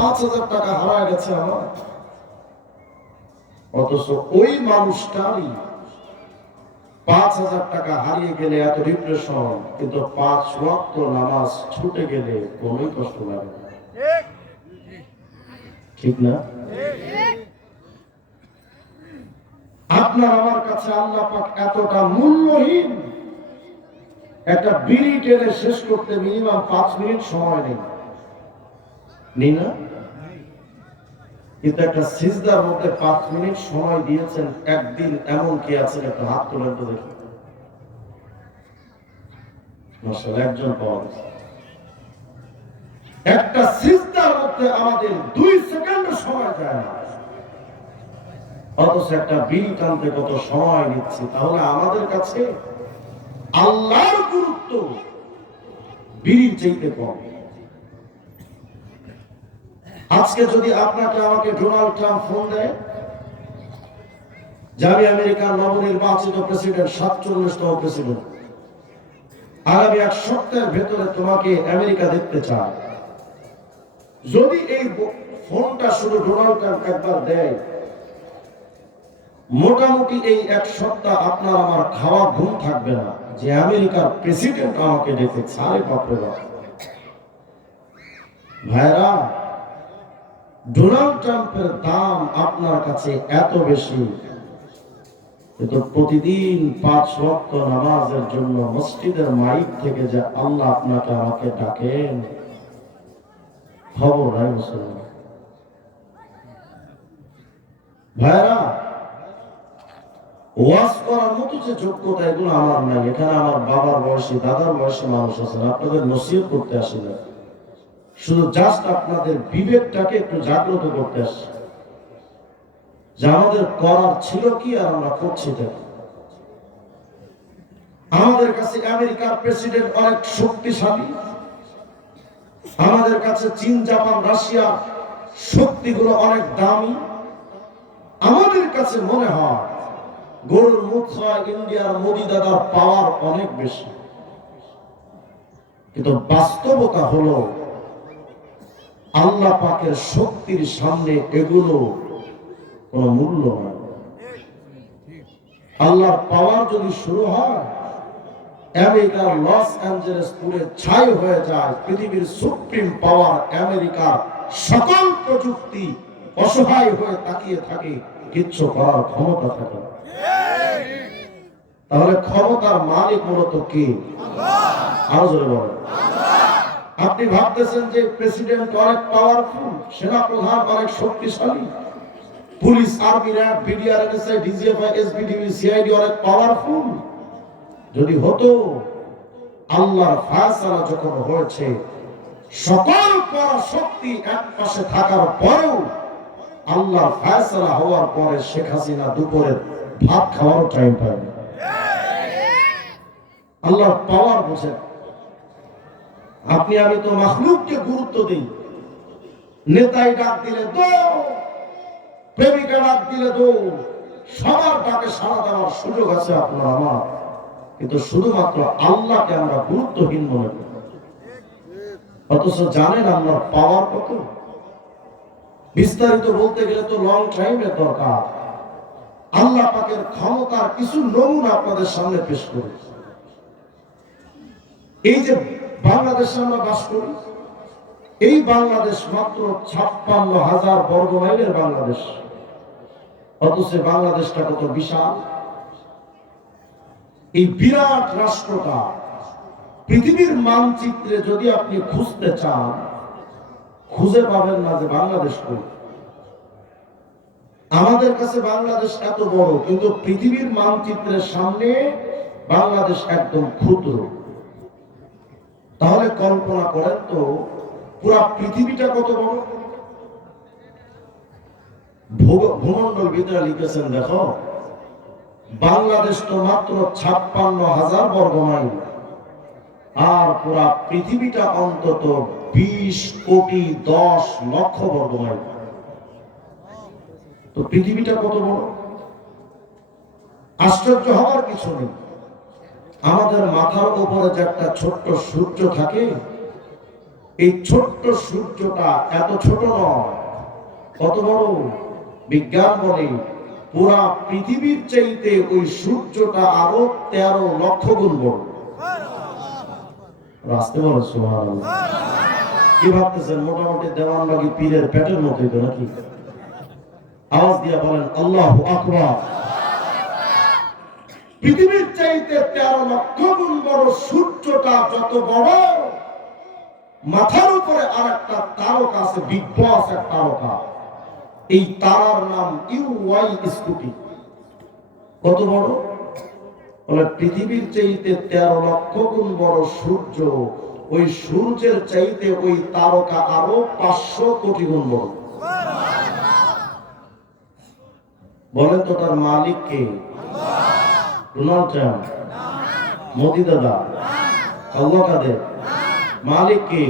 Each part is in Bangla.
5,000 টাকা হারায় গেছে আমার, অথচ ওই মানুষটারই 5,000 টাকা হারিয়ে গেলে এত ডিপ্রেশন, কিন্তু 5 ওয়াক্ত নামাজ ছুটে গেলে কোনোই কষ্ট লাগে না। ঠিক না? আপনার আমার কাছে আল্লাহ পাক এতটা মূল্যহীন, একটা বিড়ি টেনে শেষ করতে মিনিমাম 5 মিনিট সময় নেই না? কিন্তু একটা সিজদার মধ্যে 5 মিনিট সময় দিয়েছেন। একদিন এমন কি আছেন, একটা হাত তোলেন তো দেখি। মাশাআল্লাহ, একজন পাওয়া গেছে। একটা সিজদার মধ্যে আমাদের 2 সেকেন্ড সময় যায় না, অথচ একটা বিড়ি টানতে কত সময় নিচ্ছি। তাহলে আমাদের কাছে আল্লাহর গুরুত্ব বিড়ির চাইতে কম। আজকে যদি আপনাকে আমাকে ডোনাল্ড ট্রাম্প ফোন দেয় যে আমি আমেরিকার নবনির্বাচিত প্রেসিডেন্ট, 47তম প্রেসিডেন্ট, আগামী 1 সপ্তাহের ভেতরে তোমাকে আমেরিকা দেখতে চায়, যদি এই ফোনটা শুধু ডোনাল্ড ট্রাম্প একবার দেয়, মোটামুটি এই 1 সপ্তাহ আপনার আমার খাওয়া ঘুম থাকবে না, যে আমেরিকার প্রেসিডেন্ট আমাকে ডেকেছে। আরে বাপরে বাপ ভাইরা, ডোনাল্ড ট্রাম্পের দাম আপনার কাছে এত বেশি, কিন্তু প্রতিদিন 5 ওয়াক্ত নামাজের জন্য মসজিদের মাইক থেকে যে আল্লাহ আপনাকে আমাকে ডাকেন, খবর নাই মুসলমান ভাইরা। ওয়াজ করার মতো যে যোগ্যতা, এগুলো আমার নাই। এখানে আমার বাবার বয়সী, দাদার বয়সী মানুষ আছেন, আপনাদের নসিহত করতে আসি না, শুধু জাস্ট আপনাদের বিবেকটাকে একটু জাগ্রত করতে আসছে যে আমাদের করার ছিল কি আর আমরা করছি দেখি। আমাদের কাছে আমেরিকার প্রেসিডেন্ট অনেক শক্তিশালী, আমাদের কাছে চীন, জাপান, রাশিয়া শক্তিগুলো অনেক দামি। আমাদের কাছে মনে হয় গরুর মুখ হয় ইন্ডিয়ার মোদি দাদার পাওয়ার অনেক বেশি, কিন্তু বাস্তবতা হলো আল্লাহ পাকের শক্তির সামনে এগুলো কোন মূল্য নয়। আল্লাহর পাওয়ার যদি শুরু হয়, আমেরিকার লস অ্যাঞ্জেলেস পুরে ছাই হয়ে যায়, পৃথিবীর সুপ্রিম পাওয়ার আমেরিকার সকল প্রযুক্তি অসহায় হয়ে তাকিয়ে থাকে, কিচ্ছু করার ক্ষমতা থাকে না। তাহলে ক্ষমতার মালিক মূলত কি? আরো জোরে বলেন। আপনি ভাবতেছেন যে প্রেসিডেন্ট অনেক পাওয়ারফুল, সেনা প্রধান অনেক শক্তিশালী, police, army, RAB, BDR, NSI, DGFI, SBDB, CID অনেক পাওয়ারফুল। যদি হতো, আল্লাহর ফায়সালা যখন হয়েছে, সকল পরাশক্তি এক পাশে থাকার পরেও আল্লাহর ফায়সালা হওয়ার পরে শেখ হাসিনা দুপুরের ভাত খাওয়ার টাইম পায় না। আল্লাহর পাওয়ার বোঝেন। আপনি আমি তো মাখলুককে গুরুত্ব দিই, নেতাই ডাক দিলে দো, প্রেমিকা ডাক দিলে দো, সবার ডাকে সাড়া দেওয়ার সুযোগ আছে আপনার আমার, কিন্তু শুধুমাত্র আল্লাহকে আমরা গুরুত্বহীন মনে করি। অথচ জানেন আল্লাহর পাওয়ার কত? বিস্তারিত বলতে গেলে তো লং টাইমের দরকার। আল্লাহ পাকের ক্ষমতার কিছু নমুনা আপনাদের সামনে পেশ করি। এই যে বাংলাদেশে আমরা বাস করি, এই বাংলাদেশ মাত্র 56,000 বর্গ মাইলের বাংলাদেশ, অথচ বাংলাদেশটা কত বিশাল। এই বিরাট রাষ্ট্রটা পৃথিবীর মানচিত্রে যদি আপনি খুঁজতে চান, খুঁজে পাবেন না যে বাংলাদেশ কই। আমাদের কাছে বাংলাদেশ এত বড়, কিন্তু পৃথিবীর মানচিত্রের সামনে বাংলাদেশ একদম ক্ষুদ্র। তাহলে কল্পনা করেন তো পুরা পৃথিবীটা কত বড়। ভূমণ্ডলবিদরা লিখেছেন, দেখো বাংলাদেশ তো মাত্র 56,000 বর্গ মাইল, আর পুরা পৃথিবীটা অন্তত 20 কোটি 10 লক্ষ বর্গ মাইল। তো পৃথিবীটা কত বড়। আশ্চর্য হওয়ার কিছু নেই। আমাদের মাথার উপরে যে একটা ছোট্ট সূর্য থাকে, এই ছোট্ট সূর্যটা এত ছোট নয়, কত বড়? বিজ্ঞান বলে পুরা পৃথিবীর চাইতে ওই সূর্যটা আরো 13 লক্ষ গুণ বড়। রাস্তে বলে সুবহানাল্লাহ। কি ভাবতেছেন মোটামুটি দেওয়ানবাগি পীরের পেটের মতোই তো নাকি? আওয়াজ দিয়া বলেন আল্লাহু আকবার। পৃথিবীর চাইতে 13 লক্ষ গুণ বড় সূর্যটা যত বড়, মাথার উপরে আরেকটা তারকা আছে, বিগ বস এক তারকা। এই তারার নাম ইউআই স্কুটি। কত বড়? বলে পৃথিবীর চাইতে 13 লক্ষ গুণ বড় সূর্য, ওই সূর্যের চাইতে ওই তারকা আরো 500 কোটি গুণ বড়। বলেন তো তার মালিক কে? ডোনাল্ড ট্রাম্প, মোদি দাদা, আল্লাহ কাদের? মালিক কে?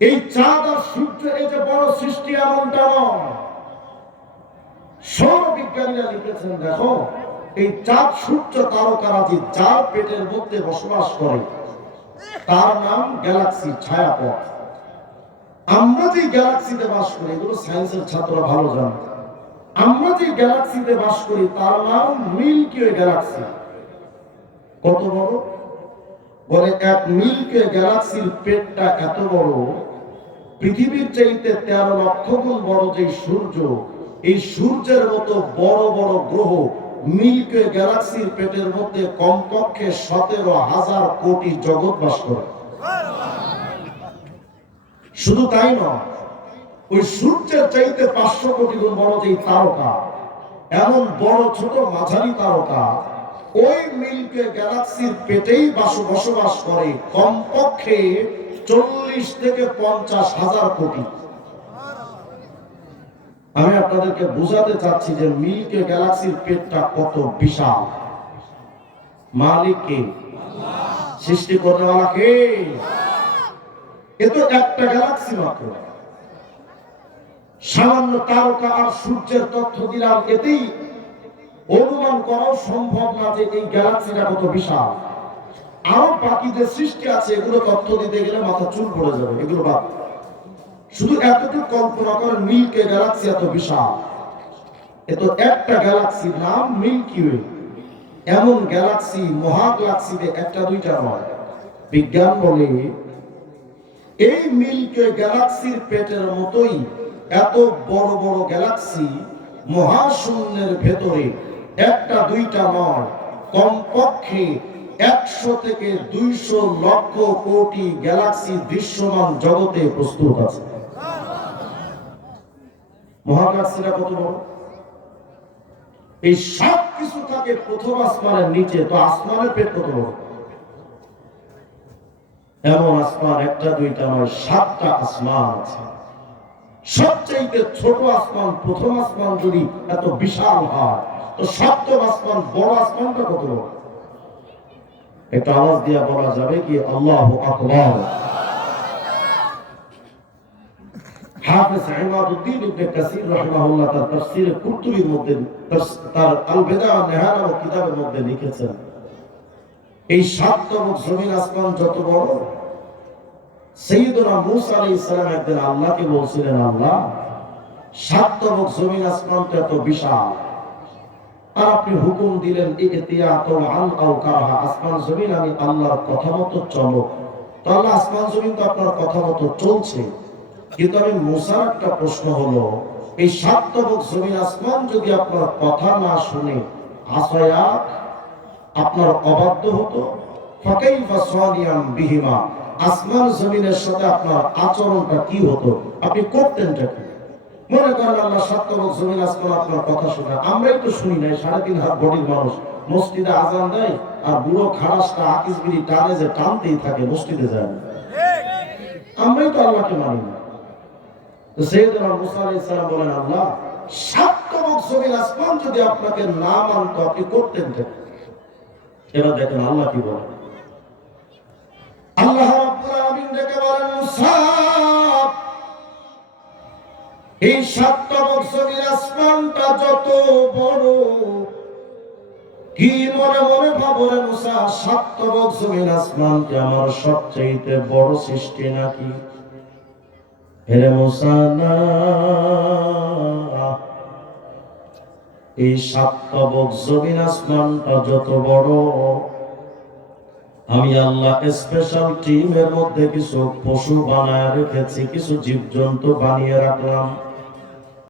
এই চাঁদ আর সূর্য এই যে বড় সৃষ্টি এমনটা নয়। সৌর বিজ্ঞানীরা লিখেছেন, দেখো এই চাঁদ সূর্য তারকারাজি যার পেটের মধ্যে বসবাস করে তার নাম গ্যালাক্সি, ছায়াপথ। আমরা যে গ্যালাক্সিতে বাস করি, এগুলো সায়েন্সের ছাত্ররা ভালো জানে, আমরা যে গ্যালাক্সিতে বাস করি তার নাম মিল্কি ওয়ে গ্যালাক্সি। কত বড়? বলে এক মিল্কি ওয়ে গ্যালাক্সির পেটটা এত বড়, পৃথিবীর চাইতে 13 লক্ষ গুণ বড় যে সূর্য, এই সূর্যের মতো বড় বড় গ্রহ মিল্কি ওয়ে গ্যালাক্সির পেটের মধ্যে কমপক্ষে 17,000 কোটি জগৎ বাস করে। শুধু তাই নয়, ওই সূর্যের চাইতে 500 কোটি গুণ বড় যে তারকা, এমন বড় ছোট মাঝারি তারকা ওই মিল্কি ওয়ে গ্যালাক্সির পেটেই বসবাস করে কমপক্ষে 40 থেকে 50,000 কোটি। আমি আপনাদেরকে বোঝাতে চাচ্ছি যে মিল্কি ওয়ে গ্যালাক্সির পেটটা কত বিশাল। মালিক কে? সৃষ্টি করেওয়ালা কে? এ তো একটা গ্যালাক্সি মাত্র। সামান্য তারকা আর সূর্যের তথ্য দিলাম, এতেই অনুমান করাও সম্ভব না যে এই গ্যালাক্সিটা কত বিশাল। আরো বাকি যে সৃষ্টি আছে এগুলো তথ্য দিতে গেলে মাথা চুল পড়ে যাবে, এগুলো বাদ। শুধু এতটুকু কল্পনা করেন মিল্কি ওয়ে গ্যালাক্সি এত বিশাল। এ তো একটা গ্যালাক্সির নাম মিল্কি ওয়ে। এমন গ্যালাক্সি মহাগ্যালাক্সিতে একটা দুইটা নয়। বিজ্ঞান বলে এই মিল্কি ওয়ে গ্যালাক্সির পেটের মতোই এত বড় বড় গ্যালাক্সি মহাশূন্যের ভেতরে একটা দুইটা নয়, কমপক্ষে 100 থেকে 200 লক্ষ কোটি গ্যালাক্সি দৃশ্যমান জগতে প্রস্তুত আছে। মহাগ্যালাক্সিটা কত বড়? এই সব কিছু থাকে প্রথম আসমানের নিচে, তো আসমানের পেট কত বড়? এমন আসমান একটা দুইটা নয়, 7টা আসমান আছে। সবচেয়ে ছোট আসমান প্রথম আসমান যদি এত বিশাল হয়, তো সপ্তম আসমান বড় আসমানটা কত বড়? একটা আওয়াজ দিয়ে বলা যাবে কি আল্লাহু আকবার? হাফেজ ইমাদউদ্দিন ইবনে কাসির রাহিমাহুল্লাহ তার তাফসীরে কুরতুবীর মধ্যে, তার আল বিদা ওয়া নিহায়া নামক কিতাবের মধ্যে লিখেছেন, এই 7 তবক জমিন আসমান যত বড়, সাইয়্যিদুনা মূসা আলাইহিস সালাম একদিন আল্লাহকে বলছিলেন, আল্লাহ 7 তবক জমিন আসমানটা এত বিশাল, আর আপনি হুকুম দিলেন ইতিয়াতু আন আও কারাহা, আসমান জমিন আমি আল্লাহর কথা মতো চলো। তো আল্লাহ আসমান জমিন তো আপনার কথা মতো চলছে, কিন্তু আমি মূসার একটা প্রশ্ন হলো, এই 7 তবক জমিন আসমান যদি আপনার কথা না শুনে আসায়া আপনার অবাধ্য হতো, ফাকাইফা সানিয়াম বিহিমা, আসমান জমিনের সাথে আপনার আচরণটা কি হতো, আপনি করতেনটা কি? মনে করেন আল্লাহ 7 তবক জমিন আসমান আপনার কথা শুনে, আমরাই তো শুনি নাই, 3.5 হাত বডির মানুষ মসজিদে আজান দেয় আর বুড়ো খারাসটা আকিস বিড়ি টানে যে টানতেই থাকে, মসজিদে যায় না। আমরাই তো আল্লাহকে মানি না। তো সাইয়্যিদুনা মূসা আলাইহিস সালাম বলেন, আল্লাহ 7 তবক জমিন আসমান যদি আপনাকে না মানতো আপনি করতেনটা কি? এবার দেখেন আল্লাহ কি বলেন। আল্লাহ রাব্বুল আলামিন ডেকে বলেন, মূসা এই 7 তবক জমিন আসমানটা যত বড়, কি মনে মনে ভাবো রে মুসা, সাতবক জমিন আসমানকে আমার সবচেয়ে বড় সৃষ্টি নাকি? হে মুসা না, এই সাতবক জমিন আসমানটা যত বড়, আমি আল্লাহ স্পেশাল টিমের মধ্যে কিছু পশু বানায় রেখেছি, কিছু জীবজন্তু বানিয়ে রাখলাম।